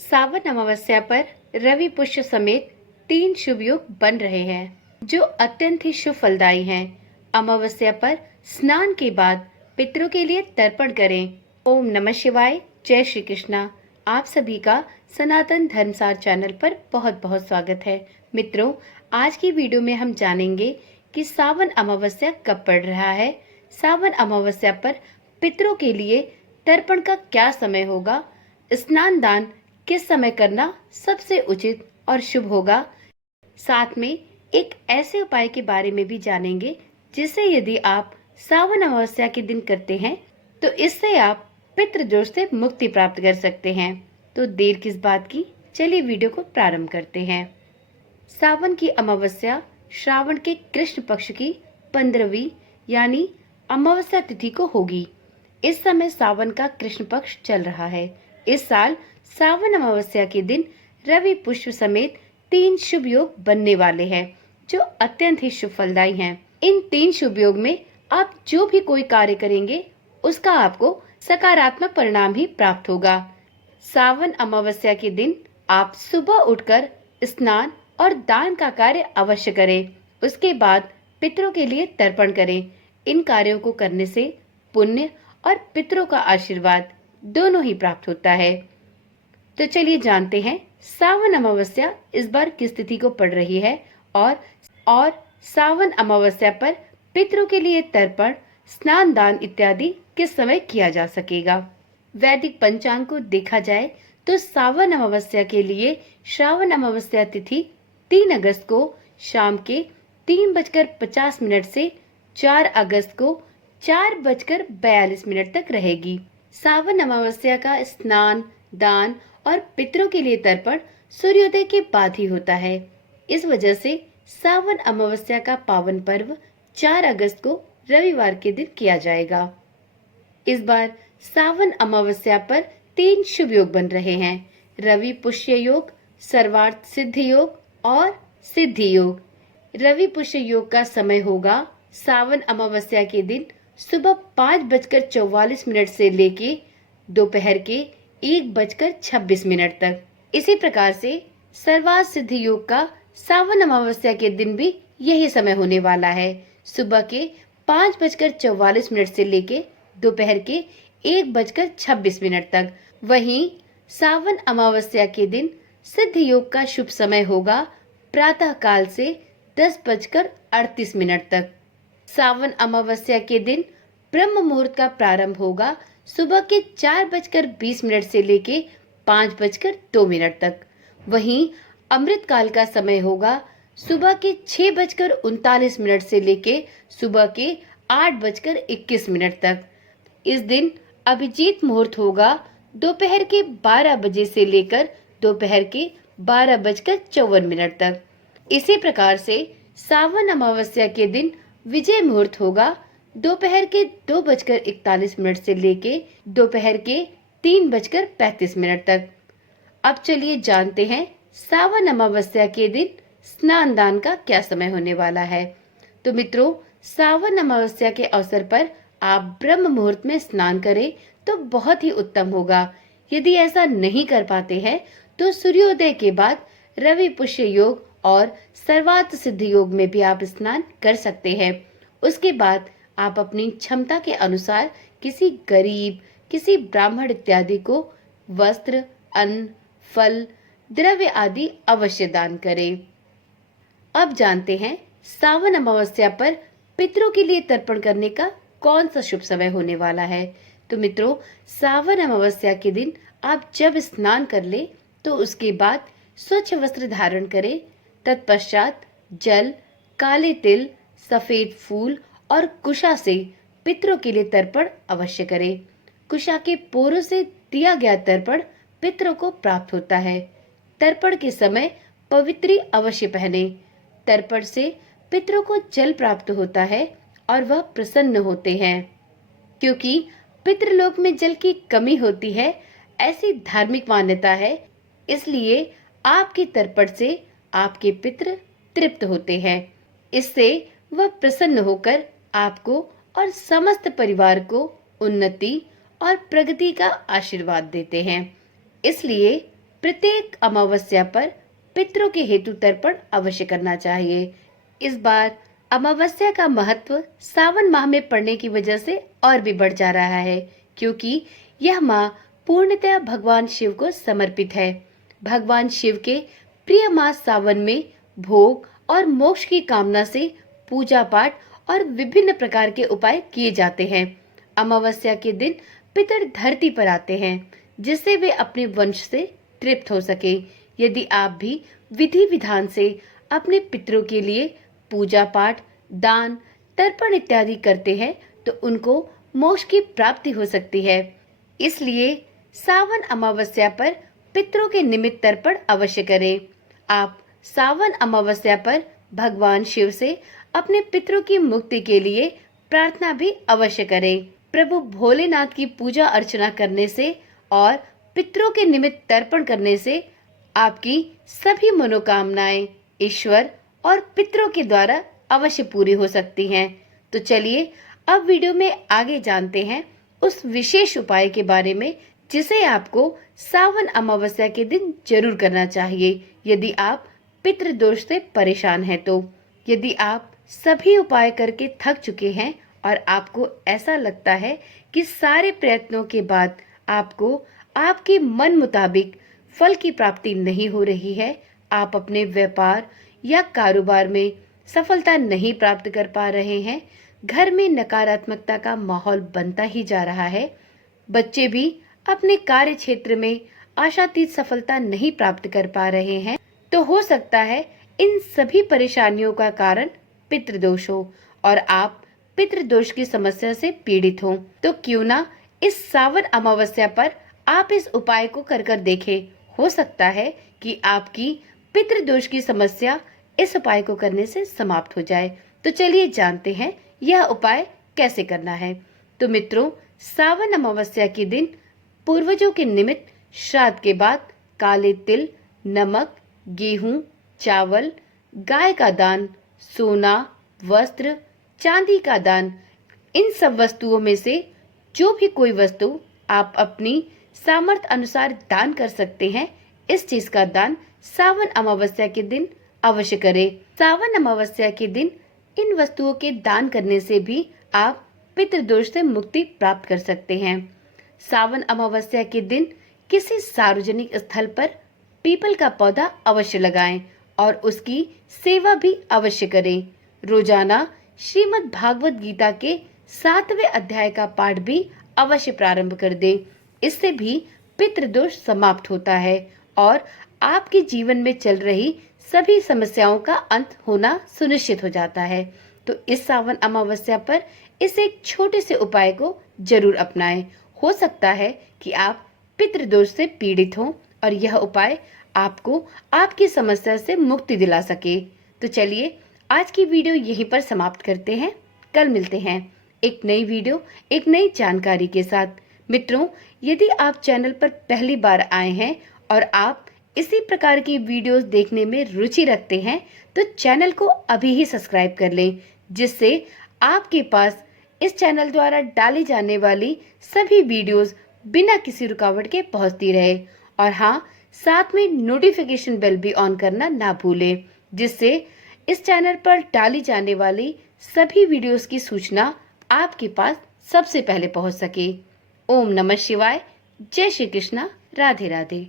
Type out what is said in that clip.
सावन अमावस्या पर रवि पुष्य समेत 3 शुभ योग बन रहे हैं, जो अत्यंत ही शुभ फलदायी हैं। अमावस्या पर स्नान के बाद पितरों के लिए तर्पण करें। ओम नमः शिवाय। जय श्री कृष्णा। आप सभी का सनातन धर्मसार चैनल पर बहुत बहुत स्वागत है। मित्रों, आज की वीडियो में हम जानेंगे कि सावन अमावस्या कब पड़ रहा है। सावन अमावस्या पर पितरों के लिए तर्पण का क्या समय होगा, स्नान दान किस समय करना सबसे उचित और शुभ होगा। साथ में एक ऐसे उपाय के बारे में भी जानेंगे जिसे यदि आप सावन अमावस्या के दिन करते हैं तो इससे आप पितृदोष से मुक्ति प्राप्त कर सकते हैं। तो देर किस बात की, चलिए वीडियो को प्रारंभ करते हैं। सावन की अमावस्या श्रावण के कृष्ण पक्ष की 15वीं यानी अमावस्या तिथि को होगी। इस समय सावन का कृष्ण पक्ष चल रहा है। इस साल सावन अमावस्या के दिन रवि पुष्य समेत 3 शुभ योग बनने वाले हैं, जो अत्यंत ही शुभ फलदायी हैं। इन 3 शुभ योग में आप जो भी कोई कार्य करेंगे उसका आपको सकारात्मक परिणाम ही प्राप्त होगा। सावन अमावस्या के दिन आप सुबह उठकर स्नान और दान का कार्य अवश्य करें। उसके बाद पितरों के लिए तर्पण करें। इन कार्यों को करने से पुण्य और पितरों का आशीर्वाद दोनों ही प्राप्त होता है। तो चलिए जानते हैं सावन अमावस्या इस बार किस तिथि को पड़ रही है और सावन अमावस्या पर पितरों के लिए तर्पण, स्नान दान इत्यादि किस समय किया जा सकेगा। वैदिक पंचांग को देखा जाए तो सावन अमावस्या के लिए श्रावण अमावस्या तिथि 3 अगस्त को शाम के 3:50 से 4 अगस्त को 4:42 तक रहेगी। सावन अमावस्या का स्नान, दान और पितरों के लिए तर्पण सूर्योदय के बाद ही होता है। इस वजह से सावन अमावस्या का पावन पर्व 4 अगस्त को रविवार के दिन किया जाएगा। इस बार सावन अमावस्या पर 3 शुभ योग बन रहे हैं: रवि पुष्य योग, सर्वार्थ सिद्धि योग और सिद्धि योग। रवि पुष्य योग का समय होगा सावन अमावस्या के दिन सुबह 5:44 से लेके दोपहर के 1:26 तक। इसी प्रकार से सर्वार्थ सिद्धि योग का सावन अमावस्या के दिन भी यही समय होने वाला है, सुबह के 5:44 से लेके दोपहर के 1:26 तक। वहीं सावन अमावस्या के दिन सिद्ध योग का शुभ समय होगा प्रातः काल से 10:38 तक। सावन अमावस्या के दिन ब्रह्म मुहूर्त का प्रारंभ होगा सुबह के 4:20 से लेके 5:02 तक। वहीं अमृत काल का समय होगा सुबह के 6:39 से लेके सुबह के 8:21 तक। इस दिन अभिजीत मुहूर्त होगा दोपहर के 12 बजे से लेकर दोपहर के 12:54 तक। इसी प्रकार से सावन अमावस्या के दिन विजय मुहूर्त होगा दोपहर के 2:41 से लेके दोपहर के 3:35 तक। अब चलिए जानते हैं सावन अमावस्या के दिन स्नान दान का क्या समय होने वाला है। तो मित्रों, सावन अमावस्या के अवसर पर आप ब्रह्म मुहूर्त में स्नान करें तो बहुत ही उत्तम होगा। यदि ऐसा नहीं कर पाते हैं तो सूर्योदय के बाद रवि पुष्य योग और सर्वार्थ सिद्धि योग में भी आप स्नान कर सकते हैं। उसके बाद आप अपनी क्षमता के अनुसार किसी गरीब, किसी ब्राह्मण इत्यादि को वस्त्र, अन्न, फल, द्रव्य आदि अवश्य दान करें। अब जानते हैं सावन अमावस्या पर पितरों के लिए तर्पण करने का कौन सा शुभ समय होने वाला है। तो मित्रों, सावन अमावस्या के दिन आप जब स्नान कर ले तो उसके बाद स्वच्छ वस्त्र धारण करें। तत्पश्चात जल, काले तिल, सफेद फूल और कुशा से पितरों के लिए तर्पण अवश्य करें। कुशा के पोरों से दिया गया तर्पण पितरों को प्राप्त होता है। तर्पण के समय पवित्री अवश्य पहने। तर्पण से पितरों को जल प्राप्त होता है और वह प्रसन्न होते हैं, क्योंकि पितृलोक में जल की कमी होती है, ऐसी धार्मिक मान्यता है। इसलिए आपके तर्पण से आपके पितृ तृप्त होते हैं। इससे वह प्रसन्न होकर आपको और समस्त परिवार को उन्नति और प्रगति का आशीर्वाद देते हैं। इसलिए प्रत्येक अमावस्या पर पितरों के हेतु तर्पण अवश्य करना चाहिए। इस बार अमावस्या का महत्व सावन माह में पड़ने की वजह से और भी बढ़ जा रहा है, क्योंकि यह माह पूर्णतः भगवान शिव को समर्पित है। भगवान शिव के प्रिय मास सावन में भोग और मोक्ष की कामना से पूजा पाठ और विभिन्न प्रकार के उपाय किए जाते हैं। अमावस्या के दिन पितर धरती पर आते हैं, जिससे वे अपने वंश से तृप्त हो सके। यदि आप भी विधि विधान से अपने पितरों के लिए पूजा पाठ, दान, तर्पण इत्यादि करते हैं तो उनको मोक्ष की प्राप्ति हो सकती है। इसलिए सावन अमावस्या पर पितरों के निमित्त तर्पण अवश्य करें। आप सावन अमावस्या पर भगवान शिव से अपने पितरों की मुक्ति के लिए प्रार्थना भी अवश्य करें। प्रभु भोलेनाथ की पूजा अर्चना करने से और पितरों के निमित्त तर्पण करने से आपकी सभी मनोकामनाएं ईश्वर और पितरों के द्वारा अवश्य पूरी हो सकती हैं। तो चलिए अब वीडियो में आगे जानते हैं उस विशेष उपाय के बारे में जिसे आपको सावन अमावस्या के दिन जरूर करना चाहिए यदि आप पितृदोष से परेशान हैं तो। यदि आप सभी उपाय करके थक चुके हैं और आपको ऐसा लगता है कि सारे प्रयत्नों के बाद आपको आपके मन मुताबिक फल की प्राप्ति नहीं हो रही है, आप अपने व्यापार या कारोबार में सफलता नहीं प्राप्त कर पा रहे हैं, घर में नकारात्मकता का माहौल बनता ही जा रहा है, बच्चे भी अपने कार्य क्षेत्र में आशातीत सफलता नहीं प्राप्त कर पा रहे हैं, तो हो सकता है इन सभी परेशानियों का कारण पितृदोष हो और आप पितृदोष की समस्या से पीड़ित हो। तो क्यों ना इस सावन अमावस्या पर आप इस उपाय को कर कर देखें। हो सकता है कि आपकी पितृदोष की समस्या इस उपाय को करने से समाप्त हो जाए। तो चलिए जानते हैं यह उपाय कैसे करना है। तो मित्रों, सावन अमावस्या के दिन पूर्वजों के निमित्त श्राद्ध के बाद काले तिल, नमक, गेहूं, चावल, गाय का दान, सोना, वस्त्र, चांदी का दान, इन सब वस्तुओं में से जो भी कोई वस्तु आप अपनी सामर्थ्य अनुसार दान कर सकते हैं, इस चीज का दान सावन अमावस्या के दिन अवश्य करें। सावन अमावस्या के दिन इन वस्तुओं के दान करने से भी आप पितृदोष से मुक्ति प्राप्त कर सकते हैं। सावन अमावस्या के दिन किसी सार्वजनिक स्थल पर पीपल का पौधा अवश्य लगाएं और उसकी सेवा भी अवश्य करें। रोजाना श्रीमद् भागवत गीता के 7वें अध्याय का पाठ भी अवश्य प्रारंभ कर दें। इससे भी पितृदोष समाप्त होता है और आपके जीवन में चल रही सभी समस्याओं का अंत होना सुनिश्चित हो जाता है। तो इस सावन अमावस्या पर इस एक छोटे से उपाय को जरूर अपनाएं। हो सकता है कि आप पितृदोष से पीड़ित हों और यह उपाय आपको आपकी समस्या से मुक्ति दिला सके। तो चलिए आज की वीडियो यहीं पर समाप्त करते हैं। कल मिलते हैं एक नई वीडियो, एक नई जानकारी के साथ। मित्रों, यदि आप चैनल पर पहली बार आए हैं और आप इसी प्रकार की वीडियोस देखने में रुचि रखते हैं तो चैनल को अभी ही सब्सक्राइब कर लें, जिससे आपके पास इस चैनल द्वारा डाली जाने वाली सभी वीडियोस बिना किसी रुकावट के पहुंचती रहे। और हाँ, साथ में नोटिफिकेशन बेल भी ऑन करना ना भूलें, जिससे इस चैनल पर डाली जाने वाली सभी वीडियोस की सूचना आपके पास सबसे पहले पहुंच सके। ओम नमः शिवाय। जय श्री कृष्णा। राधे राधे।